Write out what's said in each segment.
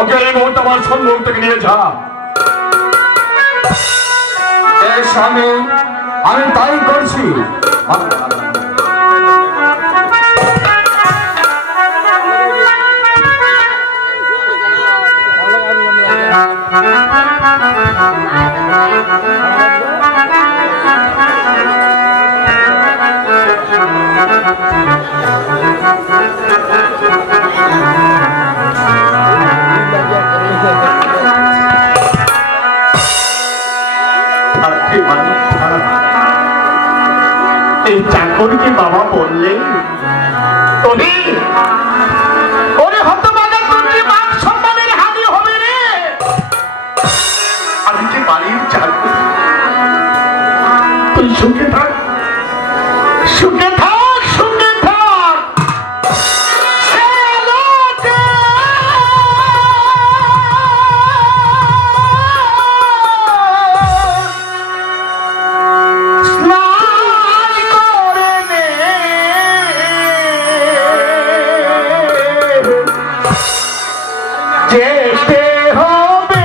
ওকে এই মুহূর্তে আমার সম্মুখ থেকে নিয়ে যা। স্বামী, আমি তাই করছি। এই চাকরকে বাবা বললেন, ওরে হতভাগা, তোর যে মান সম্মানের হানি হবে রে। আমি যে বাড়ির চাকর, তুই সুখে থাক, সুখে থাক, সুখে থাক। যেতে হবে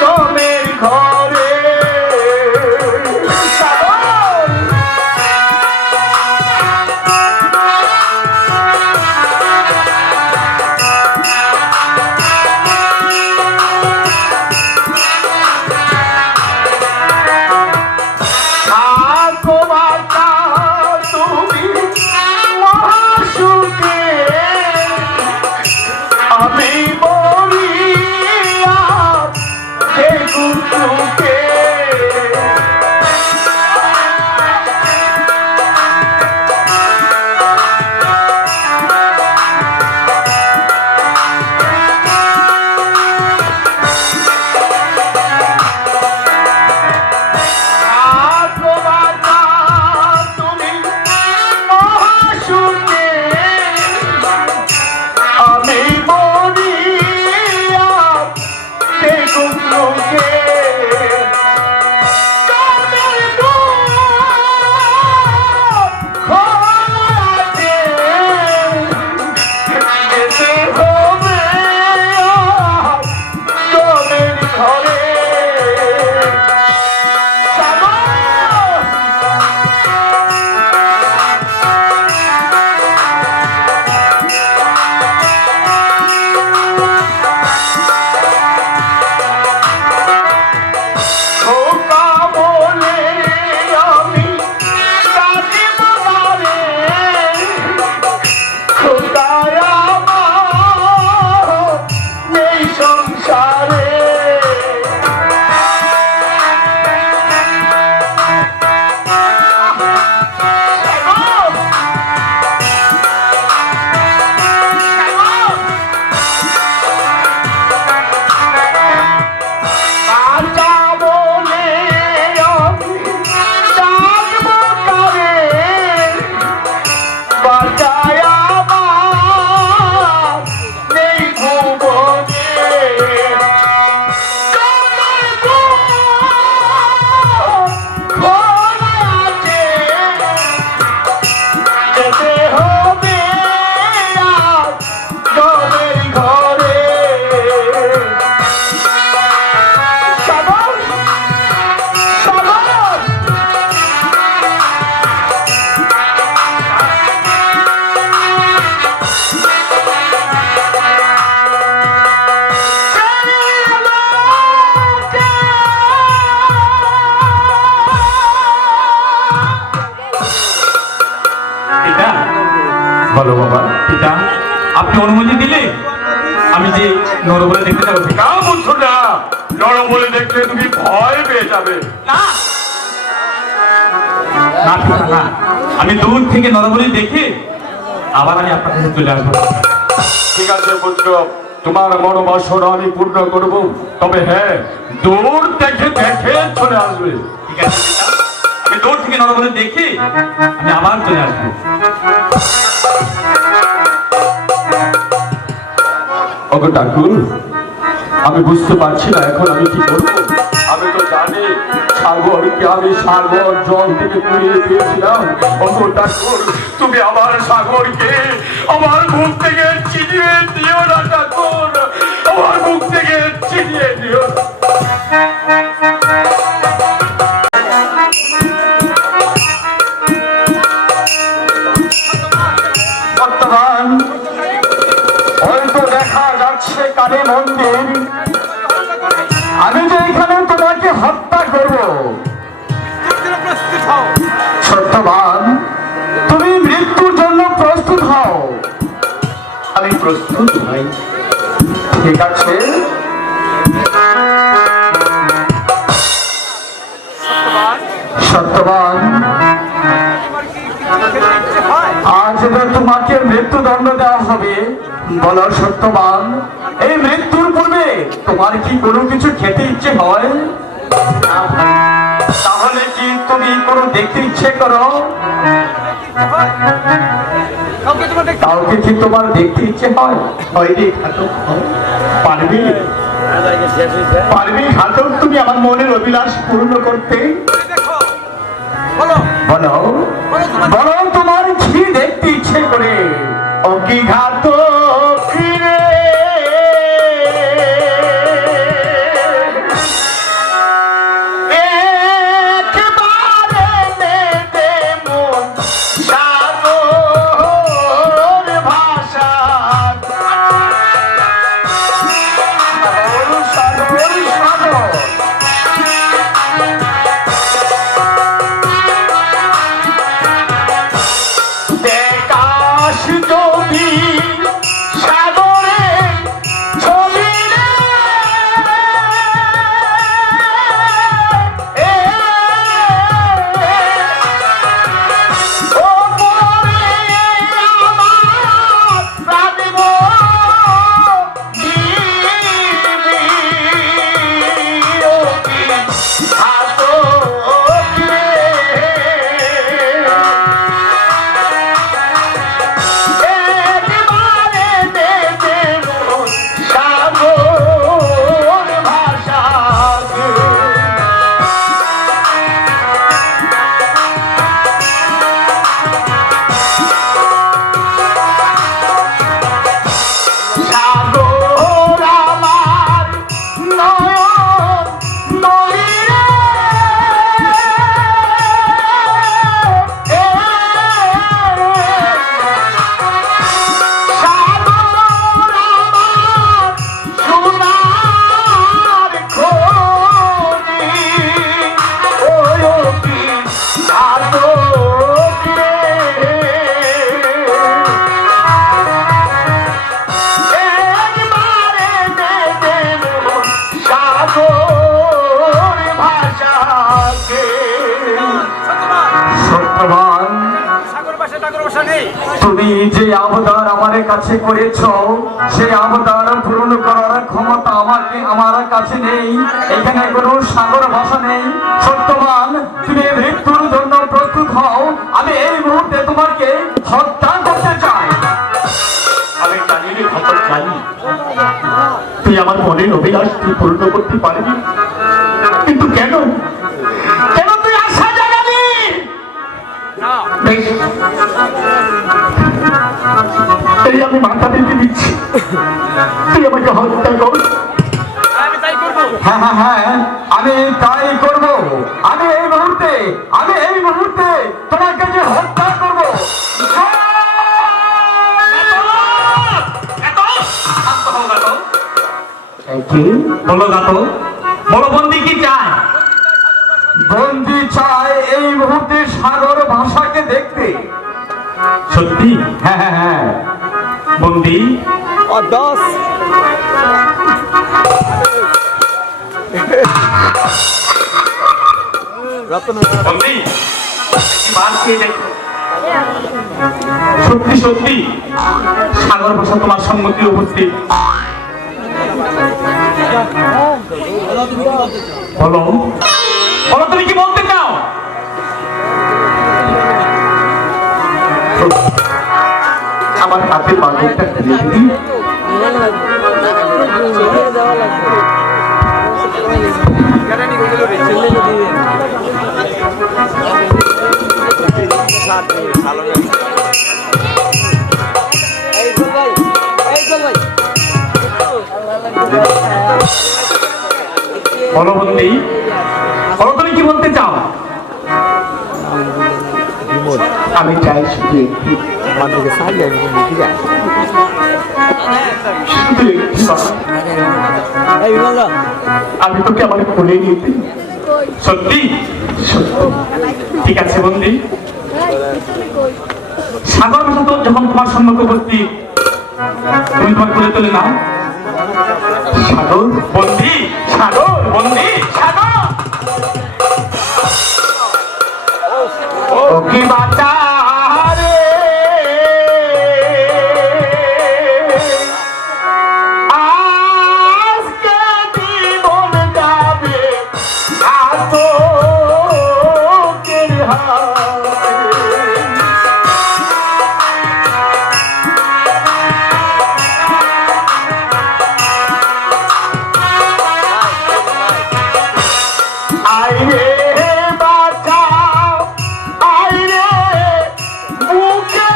তোমের ঘরে, তুমি মহাসুখে, আমি মরিয়া দেখুকে। তুমি মহাসুখে, আমি মরিয়া দেখুকে। যেতে হবে তোমের ঘরে। খোকা বলে আমি কাঁদিব না রে, খোকায় আমার নেই সংসারে। বাঁচা বলে আমি ডাকব কারে, বাঁচায় আমার নেই ভুবনে। তোমার খোলা আছে, যেতে হবে আজ তোমের ঘরে। সাবাস, সাবাস। পিতা, বলো বাবা। পিতা, আপনি অনুমতি দিলে আমি যে নরবলে দেখতে যাবো। না বলছো না, নরম বলে দেখলে তুমি ভয় পেয়ে যাবে। না না পিতা, না, আমি দূর থেকে নরবলি দেখে আবার আমি আপনার কাছে চলে আসবো। ঠিক আছে পুত্র, তোমার মনোবাসনা আমি পূর্ণ করব, তবে হ্যাঁ দূর দেখে দেখে চলে আসবে। ঠিক আছে পিতা, আমি দূর থেকে নরবলি দেখে আমি আবার চলে আসবো। ওগো ঠাকুর, আমি বুঝতে পারছি না এখন আমি কি করবো। আমি তো জানি সাগরকে আমি সাগর জল থেকে তুলে দিয়েছিলাম। ওগো ঠাকুর, তুমি আমার সাগরকে আমার মুখ থেকে চিনিয়ে দিও না জানে মন্দির, আমি যে এখানে তোমাকে হত্যা করব। সত্যবান, তুমি মৃত্যুর জন্য প্রস্তুত হও। আমি প্রস্তুত ভাই। ঠিক আছে, সত্যবান, আজ তো তোমাকে মৃত্যুদণ্ড দেওয়া হবে। বলো সত্যবান, এই মৃত্যুর পূর্বে তোমার কি কোনো কিছু খেতে ইচ্ছে হয়? তাহলে কি তুমি কোনো দেখতে ইচ্ছে করো? কাউকে কি তোমার দেখতে ইচ্ছে হয়? পারবি পারবি ঘাতক তুমি আমার মনের অভিলাষ পূর্ণ করতে? বলো বলো তোমার কি দেখতে ইচ্ছে করে? ও কি ঘাতক রে, একবারে দে মন সাগর ভাষা। সাগর সাগর দেখাস যদি সাগরে ছবি রে, ও পরে আমার প্রাণব দিবি, ও কি ঘাতক রে, একবারে দে মন সাগর ভাষা। সাগর আমার নয়ন নইরে, সাগর আমার সোনার খনি, ও কি ঘাতক রে, একবারে দে মন সাগর ভাষাকে। সত্যবান, তুমি যে আবদার আমার কাছে করেছ, সেই আবদার পূরণ করার ক্ষমতা আমার কাছে নেই। এখানে কোনো সাগর ভাষা নেই। সত্যবান, তুমি মৃত্যুর জন্য প্রস্তুত হও। আমি এই মুহূর্তে তোমাকে হত্যা করতে চাই। আমি জানি রে ঘাতক, জানি তুই আমার মনের অভিলাষ তুই পূর্ণ করতে পারবি, কিন্তু কেন কেন তুই আশা জাগালি? বেশ, এই আমি মাথা দিতে দিচ্ছি, তুই আমাকে হত্যা কর। হ্যাঁ হ্যাঁ হ্যাঁ, আমি তাই করব। আমি এই মুহূর্তে তোমাকে যে হত্যা করব। বলো ঘাতক, বলো বন্দি কি চায়? বন্দি চায় এই মুহূর্তে সাগর ভাষাকে দেখতে। সত্যি? হ্যাঁ হ্যাঁ হ্যাঁ, বন্দি বন্দি একটি বার খেয়ে দেখো, সত্যি সত্যি সাগর ভাষা তোমার সম্মতি উপস্থিত। বলো বলো, তুমি কি বলতে চাও? আমার হাতে বাঁধনটা খুলে দিবি। বলো বন্দি, বলো তুমি কি বলতে চাও? আমি চাই শুধু একটু Manda que sai, aí, vamos ver. শুধু একটি কথা, আমি তোকে আমার কোলে নিতে। সত্যি? সত্য। ঠিক আছে বন্দি, সাগর ভাষা তো যখন তোমার সম্মুখে উপস্থিত, তুমি তোমার করে তুলে নাও। সাগর, বন্দি, সাগর, বন্দি, সাগর। ও কি বাঁচা রে, আজকে জীবন যাবে আতকের হাতে। আইরে বাঁচাও, আইরে বুকে,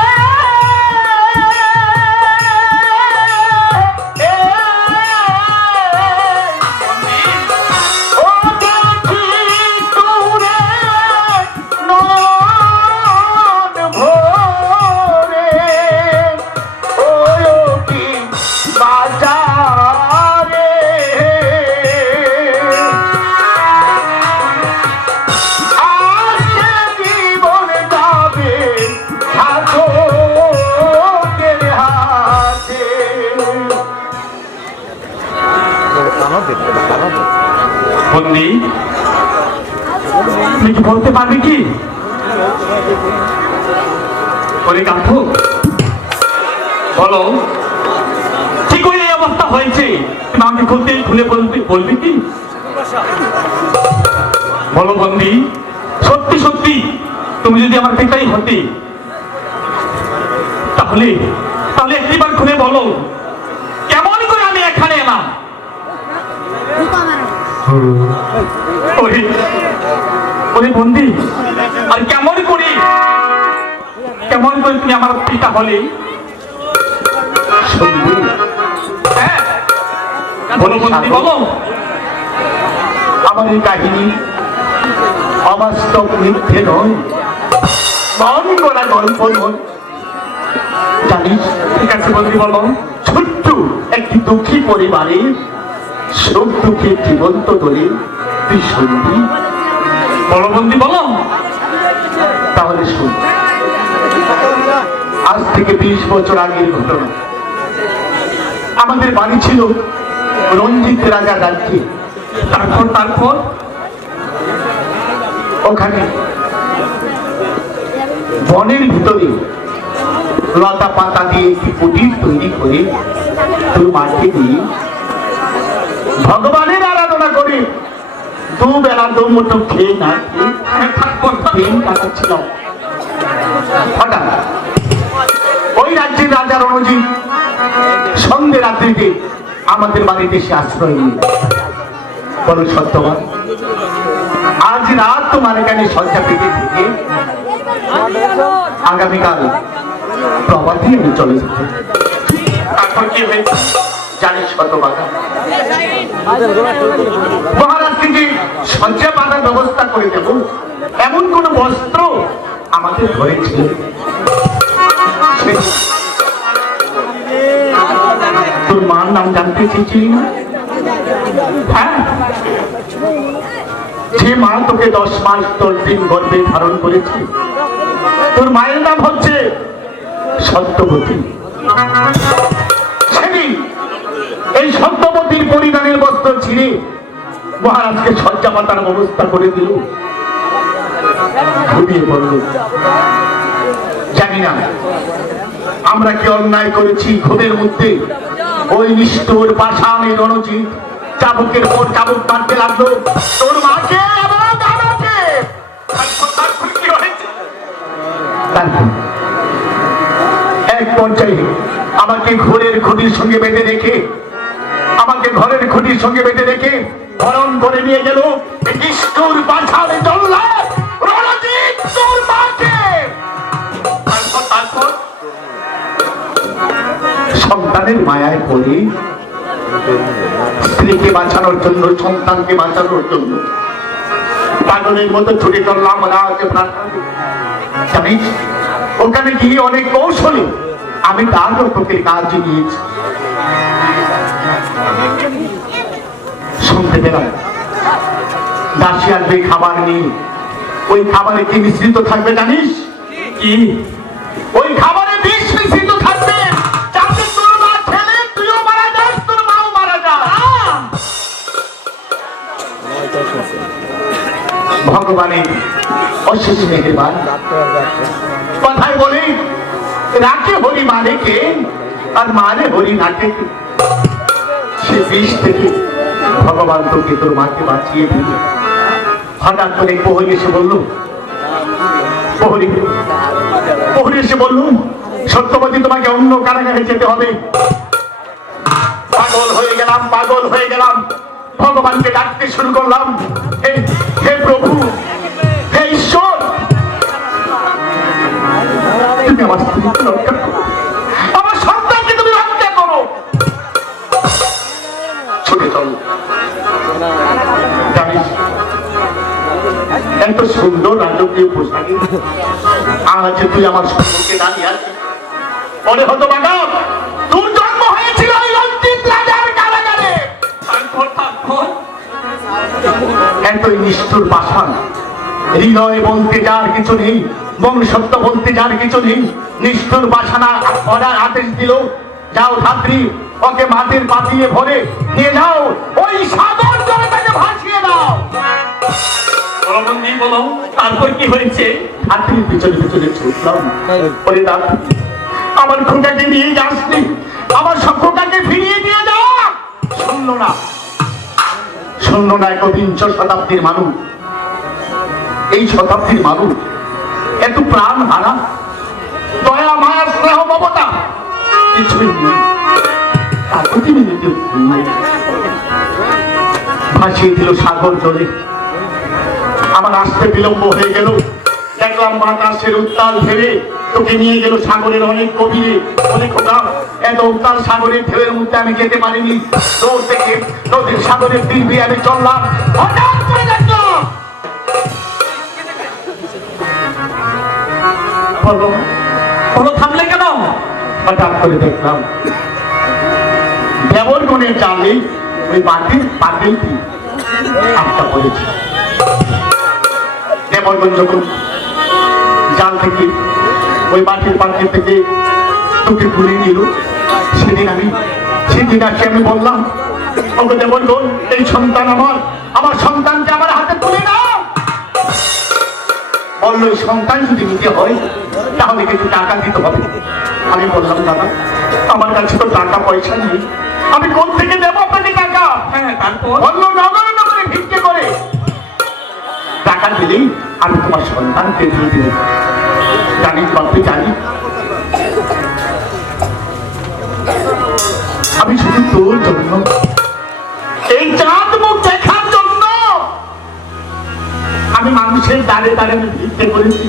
ও দেখি দূরে নয়ন ভরে, ও কি বাজারে, আজকে জীবন যাবে ঘাতকের হাতে। বন্দি, তুমি কি বলতে পারবে কি? বলে কাঠ, বলো কি করে এই অবস্থা হয়েছে? তুমি আমাকে খুলে বলবে কি? বলো বন্দি, সত্যি সত্যি তুমি যদি আমার পিতাই হতে, তাহলে তাহলে একটিবার খুলে বলো, কেমন করে আমি এখানে এলাম? ওরে ওরে বন্দি, আর কেমন করে তুমি আমার পিতা হলে? শুনবি? হ্যাঁ বলো বন্দি, বলো। আমার এই কাহিনী অবাস্তব, মিথ্যে নয়, মন গড়া গল্প নয়। জানিস, ঠিক আছে বন্দি, বলো। ছোট্ট একটি দুঃখী পরিবারে সুখ দুঃখের জীবন্ত দলে তুই শুনবি? বলো বন্দি, বলো। তাহলে শুন, আজ থেকে 20 বছর আগের ঘটনা। আমাদের বাড়ি ছিল রঞ্জিত রাজার রাজ্যে। তারপর ওখানে বনের ভিতরে লতা পাতা দিয়ে একটি কুটির তৈরি করে তোর মাঠে দিয়ে ভগবানের আরাধনা করে দুবেলা দুমুঠো খেয়ে না দিন কাটাচ্ছিল। হঠাৎ ওই রাজ্যের রাজা রণজিৎ সন্ধ্যে রাত্রিতে আমাদের বাড়িতে এসে আশ্রয় নিল। বলো সত্যবান, আজ রাত তোমার এখানে শয্যা পেতে থেকে আগামীকাল প্রভাতী আমি চলে যেত। তারপর কি হয়েছে জানিস শতবাগা, মহারাজকে যে শয্যা পাতার ব্যবস্থা করে দেব এমন কোন বস্ত্র আমাদের ঘরে ছিল? তোর মার নাম জানতে চেয়েছিলি না? হ্যাঁ, যে মা তোকে 10 মাস 10 দিন গর্ভে ধারণ করেছে, তোর মায়ের নাম হচ্ছে সত্যবতী। সেদিন এই সত্যবতীর পরিধানের বস্ত্র ছিঁড়ে মহারাজকে শয্যা পাতার ব্যবস্থা করে দিল। ঘুমিয়ে পড়ল। জানি না আমরা কি অন্যায় করেছি। ঘুমের মধ্যে ওই নিষ্ঠুর পাষাণী রণজিৎ চাবুকের পর চাবুক মারতে লাগলো তোর মাকে এবং আমাকে। তারপর কি হয়েছে? তারপর এক পর্যায়ে আমাকে ঘরের খুঁটির সঙ্গে বেঁধে রেখে হরণ করে নিয়ে গেল নিষ্ঠুর পাষাণী জল্লাদ রণজিৎ তোর মাকে। তারপর সন্তানের মায়ায় পড়ে স্ত্রীকে বাঁচানোর জন্য, সন্তানকে বাঁচানোর জন্য পাগলের মতো ছুটে চললাম রাজ প্রাসাদে। জানিস, ওখানে গিয়ে অনেক কৌশলী আমি তার রক্ষকের কাজ নিয়েছি। শুনতে পেলাম দাসী আসবে খাবার নিয়ে। ওই খাবারে কি মিশ্রিত থাকবে জানিস? কি? ওই খাবারে বিষ মিশ্রিত থাকবে, যাতে তোর মা খেলে তুইও মারা যাস, তোর মাও মারা যাস। ভগবানের অশেষ মেহেরবান। কথায় বলে রাখে হরি মানে কে, আর মানে হরি নাকে কে। সে বিষ থেকে ভগবান তোকে তোর মাকে বাঁচিয়ে দিল। হঠাৎ করে প্রহরী এসে বলল, প্রহরী এসে বলল, সত্যবতী তোমাকে অন্য কারাগারে যেতে হবে। পাগল হয়ে গেলাম। ভগবানকে ডাকতে শুরু করলাম, হে প্রভু, হে ঈশ্বর, তুমি আমার স্ত্রীকে রক্ষা করো, আমার সন্তানকে তুমি রক্ষা করো। ছুটে চল। জানিস এত সুন্দর রাজকীয় পোশাকে আজ তুই আমার সম্মুখে দাঁড়িয়ে আছিস। মনে হতো বাবা তোর জন্ম হয়েছিল ওই লজ্জিত রাজার কারাগারে। এতই নিষ্ঠুর পাষাণ, হৃদয় বলতে যার কিছু নেই, বংশত্ব বলতে যার কিছু নেই, নিষ্ঠুর পাষাণা করার আদেশ দিল, যাও ধাত্রী, ওকে মাটির পাতিয়ে ভরে নিয়ে যাও, ওই সাগর জলে তাকে ভাসিয়ে দাও। বলো তারপর কি হয়েছে? ধাত্রীর পিছনে পিছনে ছুটলাম, বলে দাদা আমার খোকাকে নিয়ে যাসনি, আমার সব খোকাকে ফিরিয়ে দিয়ে দাও। শুনলো না একবিংশ শতাব্দীর মানুষ, এই শতাব্দীর মানুষ এত প্রাণ হারা, দয়া মায়া স্নেহ মমতা কিছুই নেই। ভাসিয়ে দিল সাগর জলে। আমার আসতে বিলম্ব হয়ে গেল। দেখলাম বাতাসের উত্তাল ঢেউয়ে তোকে নিয়ে গেল সাগরের অনেক গভীরে। অনেক এত উত্তাল সাগরের ঢেউয়ের মধ্যে আমি যেতে পারিনি। দৌড় থেকে নদীর সাগরের তীর দিয়ে আমি চললাম। হঠাৎ করে দেখলাম বলো থামলে কেন? হঠাৎ করে দেখলাম দেবরগণের জালে ওই মাটির পাতিলটি আটকা পড়েছে। দেবরগণ যখন জাল থেকে ওই মাটির পাতিল থেকে তোকে তুলে নিল, সেদিন আসি আমি বললাম, ওকে দেবরগণ, এই সন্তান আমার সন্তানকে আমার হাতে তুলে দাও। বললো সন্তান যদি নিতে হয় তাহলে কিছু টাকা দিতে হবে। আমি বললাম দাদা আমার কাছে তো টাকা পয়সা নেই, আমি কোন থেকে দেবো আপনাকে টাকা? হ্যাঁ, তারপর? বললো নগরে নগরে ভিক্ষে করে টাকা দিলেই আমি তোমার সন্তানকে দিয়ে দেব। জানিস বাপি, জানি আমি শুধু তোর জন্য, এই চাঁদ মুখ দেখার জন্য আমি মানুষের দাঁড়ে দাঁড়ে ভিক্ষে করেছি,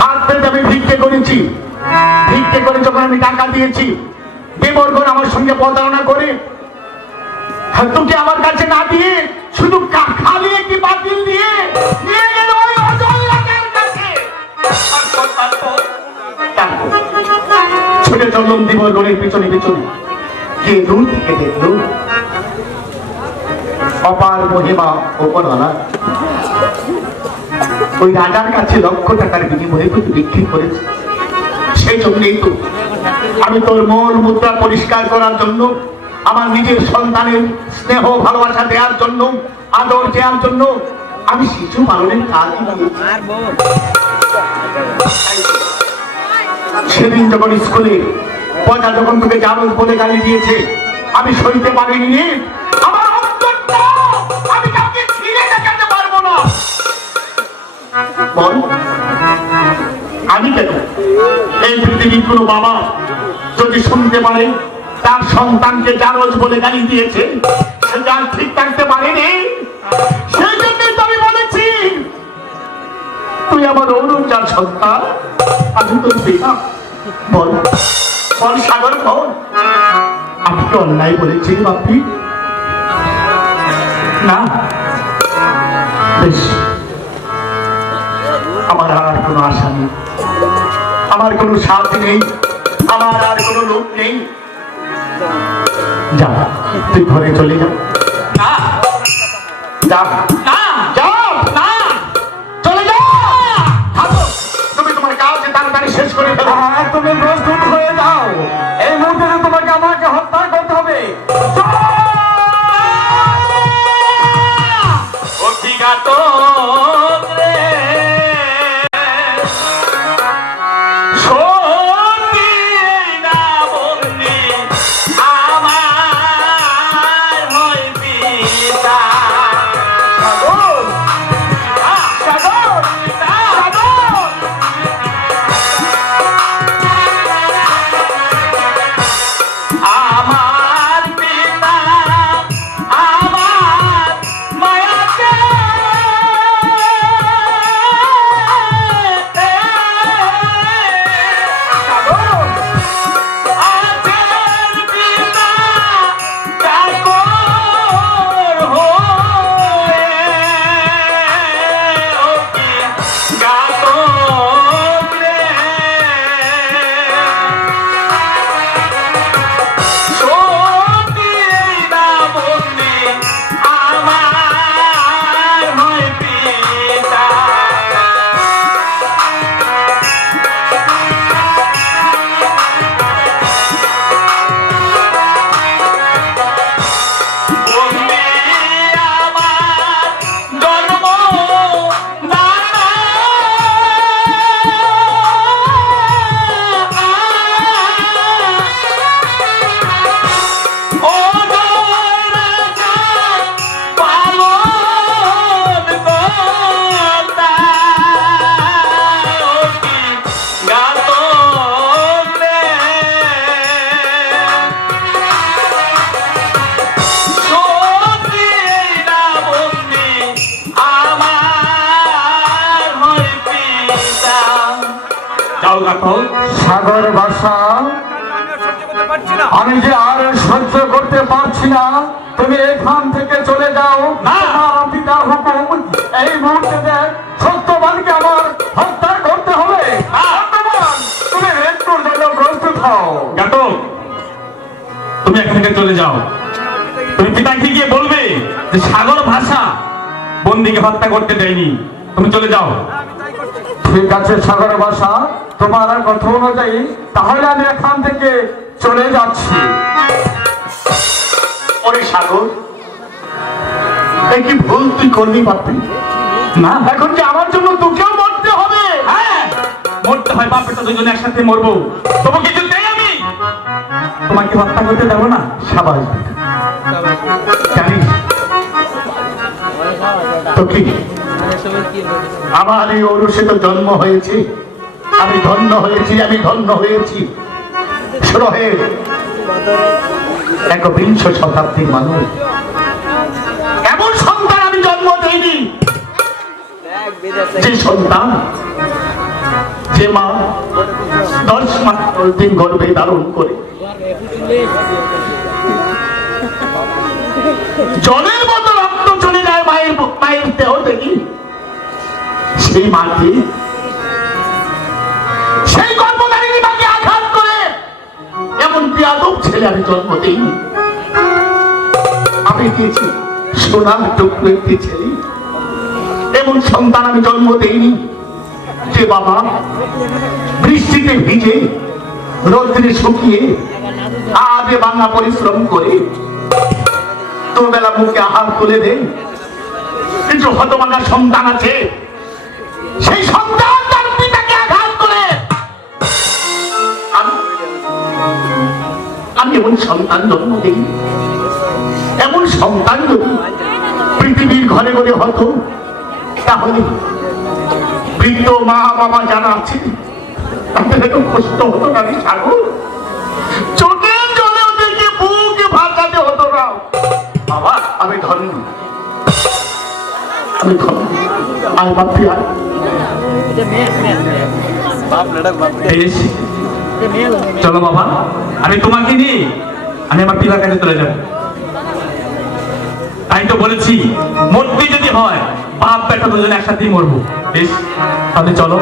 হাত পেতে আমি ভিক্ষে করেছি। ভিক্ষে করে যখন আমি টাকা দিয়েছি, দেবরগণ আমার সঙ্গে প্রতারণা করে তোকে আমার কাছে না দিয়ে শুধু খালি একটি বাতিল দিয়ে নিয়ে গেল ওই অজয় রাজার কাছে। ছুটে চললাম দেবরগণের পিছনে পিছনে, কে দূর থেকে দেখলো অপার মহিমা ওপরওয়ালা ওই রাজার কাছে লক্ষ টাকার বিনিময়ে তুই বিক্রি করেছে। সেই জন্যই তো আমি তোর মন মুদ্রা পরিষ্কার করার জন্য, আমার নিজের সন্তানের স্নেহ ভালোবাসা দেওয়ার জন্য, আদর দেওয়ার জন্য আমি শিশু পালনের কাজ সেদিন যখন স্কুলে পয়সা যখন তোকে জানুস বলে গালি দিয়েছে, আমি সইতে পারিনি। আমার অন্তরটা আমি কাউকে ছিঁড়ে দেখাতে পারবো না। বল আমি কেন? এই পৃথিবীর কোনো বাবা যদি শুনতে পারে তার সন্তানকে জানোজ বলে গালি দিয়েছে, সে গান ঠিক থাকতে পারেনি। সেই জন্যই তো আমি বলেছি তুই আমার অনুযার সন্তান, আমি তোর পিতা। বল বল সাগর, বল আমি তো অন্যায় বলেছি বাপি? না, বেশ, আমার আর কোনো আশা নেই, আমার কোনো সাথ নেই। কোনো লোক নেই। যা, তুই ঘরে চলে যা। না যা না যা, না চলে যা। ভালো, তুমি তোমার কাজ তাড়াতাড়ি শেষ করে ফেলো। তুমি প্রস্তুত হয়ে যাও, এই মুহূর্তে তোমাকে আমাকে হত্যা করতে হবে। অভিজ্ঞাত সাগর বাসা, আমি যে আর সহ্য করতে পারছি না, তুমি এখান থেকে চলে যাও। তোমার পিতার হুকুম, এই মুহূর্তে দেখ, সত্যবানকে আমার হত্যা করতে হবে। সত্যবান, তুমি মৃত্যুর জন্য প্রস্তুত হও। ঘাতক, তুমি এখান থেকে চলে যাও। তুমি পিতাকে গিয়ে বলবে যে সাগর ভাষা বন্দিকে হত্যা করতে দেয়নি। তুমি চলে যাও। ঠিক আছে সাগর বাসা, তোমার কথা অনুযায়ী তাহলে আমি এখান থেকে চলে যাচ্ছি। ওরে সাগর, এই কি ভুল তুই করবি পারবি না, এখন যে আমার জন্য তোকেও মরতে হবে। হ্যাঁ, মরতে হয়, বাপ বেটা দুজনে একসাথে মরবো। তবু কিছু দেই আমি তোমাকে হত্যা করতে দেবো না। সাবাস বেটা। জানিস তো কি, আমার এই ঔরসে তো জন্ম হয়েছে, আমি ধন্য হয়েছি, আমি ধন্য হয়েছি। সোহেল একবিংশ শতাব্দীর মানুষ, এমন সন্তান আমি জন্ম দেইনি, যে সন্তান, যে মা 10 মাস 10 দিন গর্ভে ধারণ করে জলের মতো রক্ত চলে যায় মায়ের দেহ থেকে, সেই মাকে, সেই গর্ভধারিণী মাকে আঘাত করে এমন বেয়াদব ছেলে আমি জন্ম দিইনি। আমি দিয়েছি সোনার টুকরো একটি ছেলে, এমন সন্তান আমি জন্ম দেইনি, যে বাবা বৃষ্টিতে ভিজে রোদ্রে শুকিয়ে আগে বাংলা পরিশ্রম করে দুবেলা মুখে আহার তুলে দেয়। কিছু হতভাগা সন্তান আছে, সেই সন্তান তার পিতাকে আঘাত করে। আমি এমন সন্তান জন্ম দিই, এমন সন্তান যদি পৃথিবীর ঘরে ঘরে হতো, তাহলে বৃদ্ধ মা বাবা যারা আছে তাদের এত কষ্ট হতো না। সাগর, চোখের জলে ওদেরকে বুকে ভাসাতে হতো না। বাবা, আমি ধন্য, আমি ধন্য। আয় বাপি, আয়। বেশ, চলো বাবা, আমি তোমাকে নিয়ে আমি আমার পিতার কাছে চলে যাব। তাই তো বলেছি, মরতে যদি হয় বাপ বেটা দুজনে একসাথেই মরবো। বেশ, তাহলে চলো।